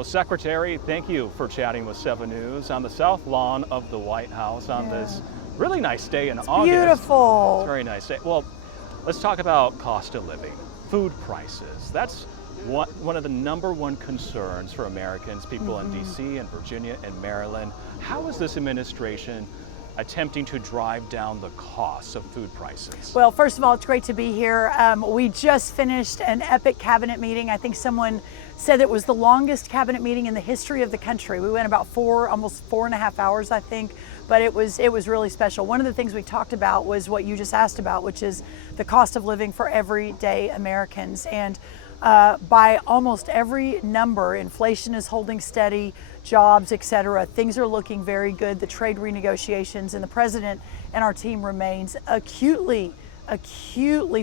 Well, Secretary, thank you for chatting with 7 News on the south lawn of the White House on this really nice day in August. Beautiful. It's a very nice day. Well, let's talk about cost of living, food prices. That's one of the #1 concerns for Americans, people in DC and Virginia and Maryland. How is this administration attempting to drive down the costs of food prices? Well, first of all, it's great to be here. We just finished an epic cabinet meeting. I think someone said it was the longest cabinet meeting in the history of the country. We went about almost 4.5 hours, I think, but it was really special. One of the things we talked about was what you just asked about, which is the cost of living for everyday Americans. And by almost every number, inflation is holding steady, jobs, et cetera. Things are looking very good. The trade renegotiations, and the president and our team remains acutely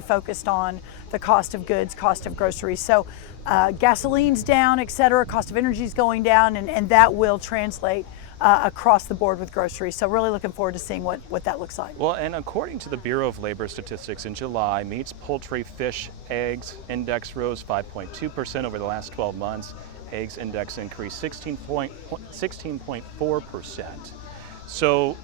focused on the cost of goods, cost of groceries. So gasoline's down, et cetera. Cost of energy is going down, and that will translate across the board with groceries. So really looking forward to seeing what that looks like. Well, and according to the Bureau of Labor Statistics in July, meats, poultry, fish, eggs index rose 5.2% over the last 12 months. Eggs index increased 16.4%. So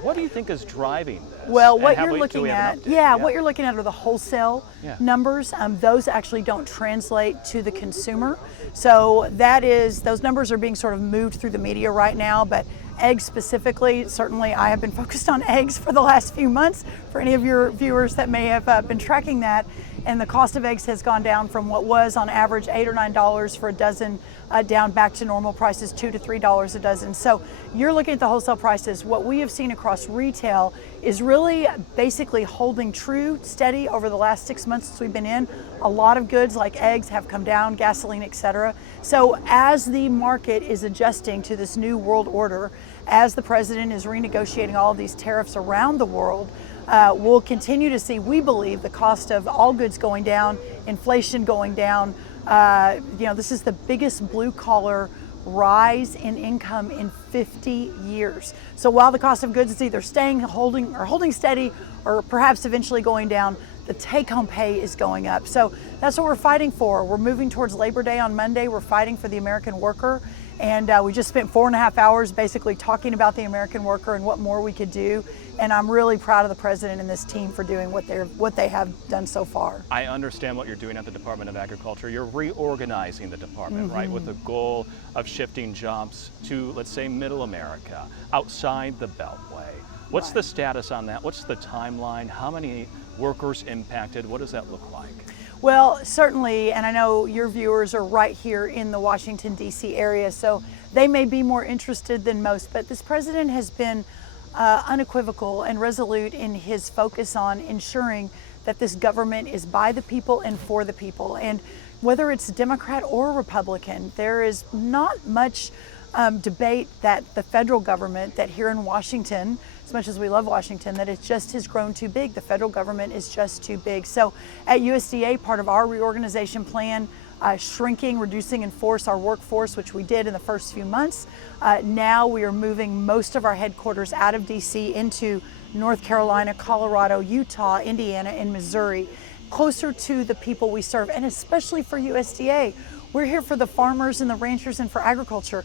what do you think is driving this? Well, what you're looking at, what you're looking at are the wholesale numbers. Those actually don't translate to the consumer. So those numbers are being sort of moved through the media right now, but eggs specifically, certainly I have been focused on eggs for the last few months for any of your viewers that may have been tracking that. And the cost of eggs has gone down from what was on average $8 or $9 for a dozen down back to normal prices, $2 to $3 a dozen. So you're looking at the wholesale prices. What we have seen across retail is really basically holding true, steady over the last 6 months since we've been in. A lot of goods like eggs have come down, gasoline, et cetera. So as the market is adjusting to this new world order, as the president is renegotiating all of these tariffs around the world, we'll continue to see, we believe, the cost of all goods going down, inflation going down. This is the biggest blue collar rise in income in 50 years. So while the cost of goods is either holding steady or perhaps eventually going down, the take-home pay is going up. So that's what we're fighting for. We're moving towards Labor Day on Monday. We're fighting for the American worker. And we just spent 4.5 hours basically talking about the American worker and what more we could do. And I'm really proud of the president and this team for doing what they have done so far. I understand what you're doing at the Department of Agriculture. You're reorganizing the department, right, with the goal of shifting jobs to, let's say, middle America, outside the Beltway. What's the status on that? What's the timeline? How many workers impacted? What does that look like? Well, certainly, and I know your viewers are right here in the Washington, D.C. area, so they may be more interested than most, but this president has been unequivocal and resolute in his focus on ensuring that this government is by the people and for the people. And whether it's Democrat or Republican, there is not much debate that the federal government, that here in Washington, as much as we love Washington, that it just has grown too big. The federal government is just too big. So at USDA, part of our reorganization plan, shrinking, reducing in force our workforce, which we did in the first few months. Now we are moving most of our headquarters out of DC into North Carolina, Colorado, Utah, Indiana, and Missouri, closer to the people we serve, and especially for USDA. We're here for the farmers and the ranchers and for agriculture.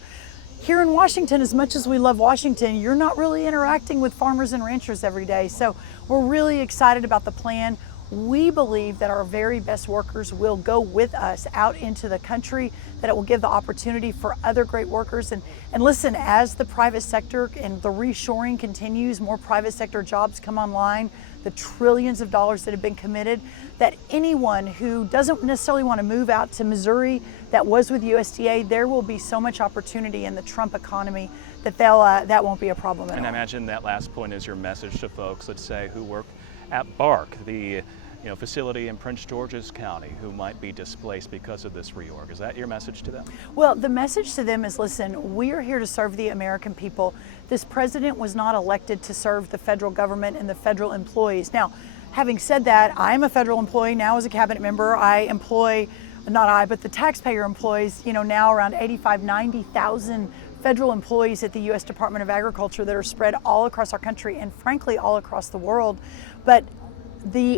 Here in Washington, as much as we love Washington, you're not really interacting with farmers and ranchers every day. So we're really excited about the plan. We believe that our very best workers will go with us out into the country, that it will give the opportunity for other great workers. And listen, as the private sector and the reshoring continues, more private sector jobs come online, the trillions of dollars that have been committed, that anyone who doesn't necessarily want to move out to Missouri that was with USDA, there will be so much opportunity in the Trump economy that that won't be a problem at all. And I imagine that last point is your message to folks, let's say, who work at BARC, the facility in Prince George's County, who might be displaced because of this reorg. Is that your message to them? Well, the message to them is, listen, we are here to serve the American people. This president was not elected to serve the federal government and the federal employees. Now, having said that, I'm a federal employee now as a cabinet member. I employ, not I, but the taxpayer employs, now around 90,000 federal employees at the U.S. Department of Agriculture that are spread all across our country and frankly all across the world. But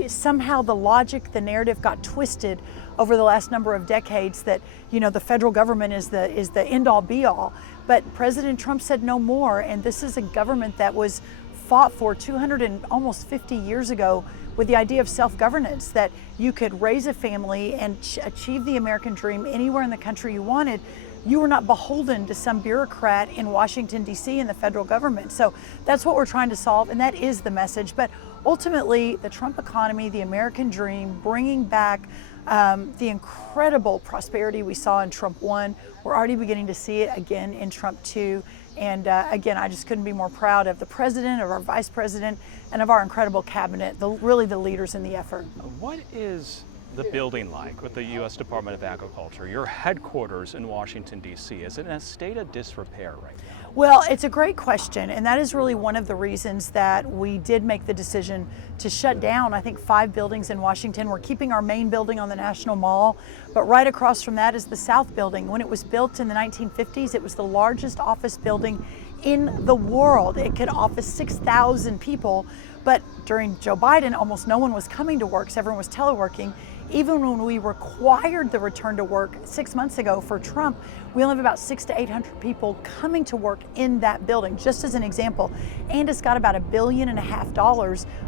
somehow the logic, the narrative got twisted over the last number of decades that, you know, the federal government is the end all be all. But President Trump said no more, and this is a government that was fought for 200 and almost 50 years ago with the idea of self-governance, that you could raise a family and achieve the American dream anywhere in the country you wanted. You were not beholden to some bureaucrat in Washington, D.C. and the federal government. So that's what we're trying to solve, and that is the message. But ultimately, the Trump economy, the American dream, bringing back the incredible prosperity we saw in Trump 1, we're already beginning to see it again in Trump 2. And again, I just couldn't be more proud of the president, of our vice president, and of our incredible cabinet, really the leaders in the effort. What is the building like with the U.S. Department of Agriculture? Your headquarters in Washington, D.C., is it in a state of disrepair right now? Well, it's a great question, and that is really one of the reasons that we did make the decision to shut down, I think, 5 buildings in Washington. We're keeping our main building on the National Mall, but right across from that is the South Building. When it was built in the 1950s, it was the largest office building in the world. It could office 6,000 people, but during Joe Biden, almost no one was coming to work, so everyone was teleworking. Even when we required the return to work 6 months ago for Trump, we only have about 600 to 800 people coming to work in that building, just as an example. And it's got about $1.5 billion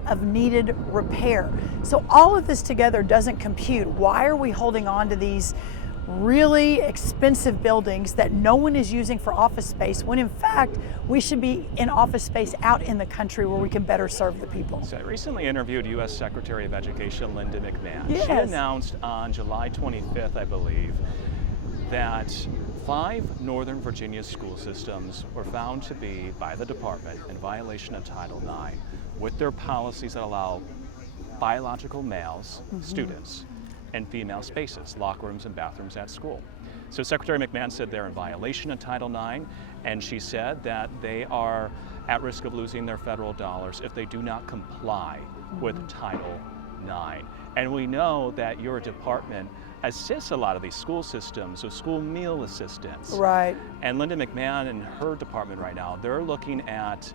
of needed repair. So all of this together doesn't compute. Why are we holding on to these really expensive buildings that no one is using for office space, when in fact we should be in office space out in the country where we can better serve the people? So I recently interviewed U.S. Secretary of Education Linda McMahon. Yes. She announced on July 25th, I believe, that 5 Northern Virginia school systems were found to be, by the department, in violation of Title IX with their policies that allow biological males, students, and female spaces, locker rooms and bathrooms at school. So Secretary McMahon said they're in violation of Title IX, and she said that they are at risk of losing their federal dollars if they do not comply with Title IX. And we know that your department assists a lot of these school systems with school meal assistance. Right. And Linda McMahon and her department right now, they're looking at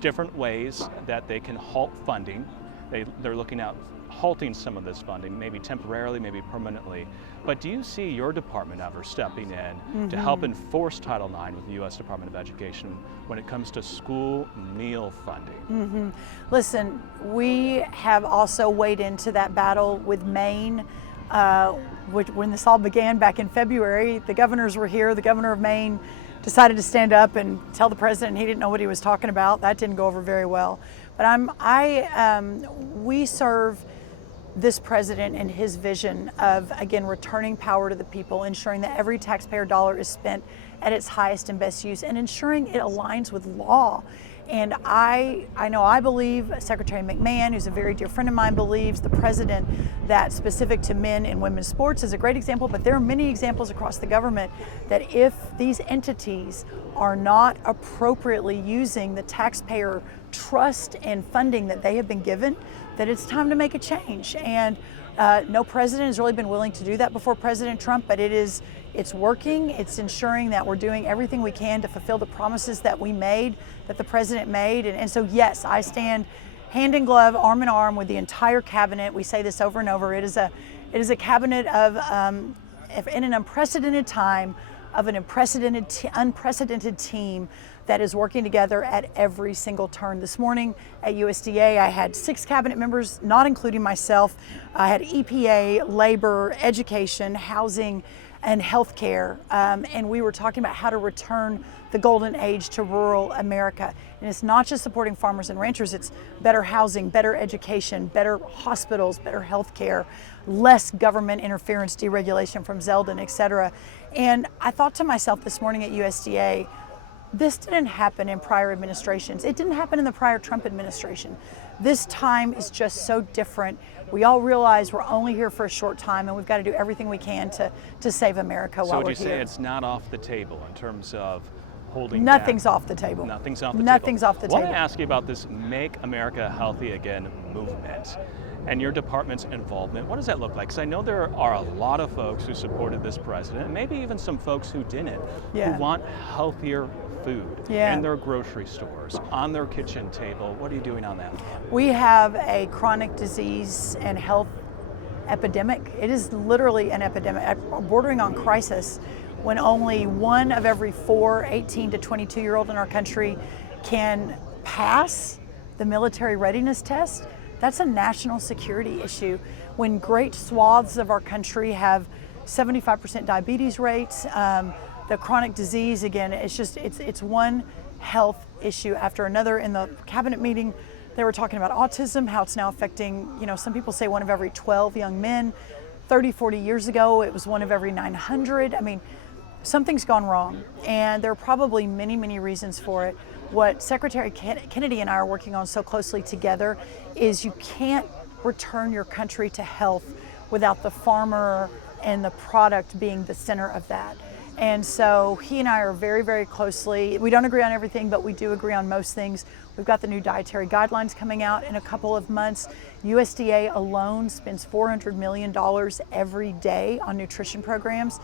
different ways that they can halt funding. They're looking at halting some of this funding, maybe temporarily, maybe permanently. But do you see your department ever stepping in to help enforce Title IX with the U.S. Department of Education when it comes to school meal funding? Listen, we have also weighed into that battle with Maine. When this all began back in February, the governors were here. The governor of Maine decided to stand up and tell the president he didn't know what he was talking about. That didn't go over very well. But we serve this president and his vision of, again, returning power to the people, ensuring that every taxpayer dollar is spent at its highest and best use, and ensuring it aligns with law. And I believe Secretary McMahon, who's a very dear friend of mine, believes the president that specific to men and women's sports is a great example, but there are many examples across the government that if these entities are not appropriately using the taxpayer trust and funding that they have been given, that it's time to make a change. And no president has really been willing to do that before President Trump, but it's working. It's ensuring that we're doing everything we can to fulfill the promises that we made, that the president made. And so yes, I stand hand in glove, arm in arm with the entire cabinet. We say this over and over. It is a cabinet of, in an unprecedented time, of an unprecedented team that is working together at every single turn. This morning at USDA, I had 6 cabinet members, not including myself. I had EPA, labor, education, housing, and healthcare, and we were talking about how to return the golden age to rural America. And it's not just supporting farmers and ranchers, it's better housing, better education, better hospitals, better healthcare, less government interference, deregulation from Zeldin, et cetera. And I thought to myself this morning at USDA, this didn't happen in prior administrations. It didn't happen in the prior Trump administration. This time is just so different. We all realize we're only here for a short time, and we've got to do everything we can to save America while we're here. So would you say it's not off the table in terms of holding Nothing's back? off the table. Nothing's off the table. Nothing's off the table. I want to ask you about this Make America Healthy Again movement and your department's involvement. What does that look like? Because I know there are a lot of folks who supported this president, and maybe even some folks who didn't, who want healthier food Yeah. in their grocery stores, on their kitchen table. What are you doing on that? We have a chronic disease and health epidemic. It is literally an epidemic, bordering on crisis, when only 1 of every 4 18 to 22-year-old in our country can pass the military readiness test. That's a national security issue. When great swaths of our country have 75% diabetes rates, the chronic disease, again, it's one health issue after another. In the cabinet meeting, they were talking about autism, how it's now affecting, some people say 1 of every 12 young men. 30, 40 years ago, it was 1 of every 900. I mean, something's gone wrong, and there are probably many, many reasons for it. What Secretary Kennedy and I are working on so closely together is you can't return your country to health without the farmer and the product being the center of that. And so he and I are very, very closely, we don't agree on everything, but we do agree on most things. We've got the new dietary guidelines coming out in a couple of months. USDA alone spends $400 million every day on nutrition programs.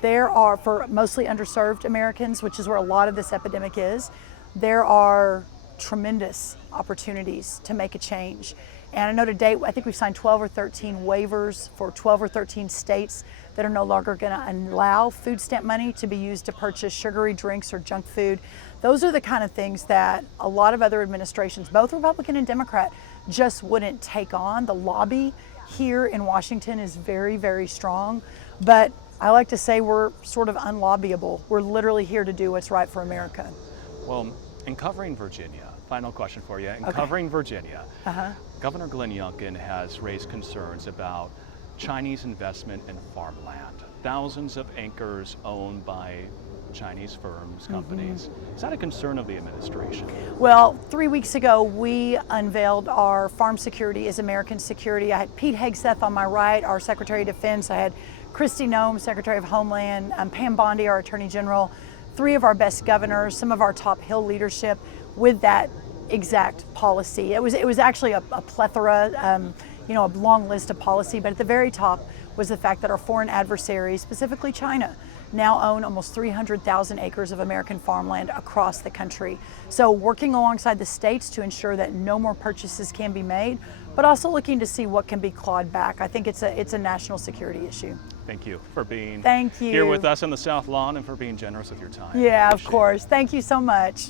There are, for mostly underserved Americans, which is where a lot of this epidemic is, there are tremendous opportunities to make a change. And I know to date, I think we've signed 12 or 13 waivers for 12 or 13 states that are no longer going to allow food stamp money to be used to purchase sugary drinks or junk food. Those are the kind of things that a lot of other administrations, both Republican and Democrat, just wouldn't take on. The lobby here in Washington is very, very strong. But I like to say we're sort of unlobbyable. We're literally here to do what's right for America. Well, in covering Virginia, final question for you. In Okay. covering Virginia, Governor Glenn Youngkin has raised concerns about Chinese investment in farmland. Thousands of acres owned by Chinese firms, companies. Is that a concern of the administration? Well, 3 weeks ago, we unveiled our Farm Security is American Security. I had Pete Hegseth on my right, our Secretary of Defense. I had Kristi Noem, Secretary of Homeland, Pam Bondi, our Attorney General, 3 of our best governors, some of our top Hill leadership with that exact policy. It was actually a plethora, a long list of policy, but at the very top was the fact that our foreign adversaries, specifically China, now own almost 300,000 acres of American farmland across the country. So working alongside the states to ensure that no more purchases can be made, but also looking to see what can be clawed back. I think it's a national security issue. Thank you for being Thank you. here with us on the South Lawn and for being generous with your time. Yeah, of Appreciate it. course. Thank you so much.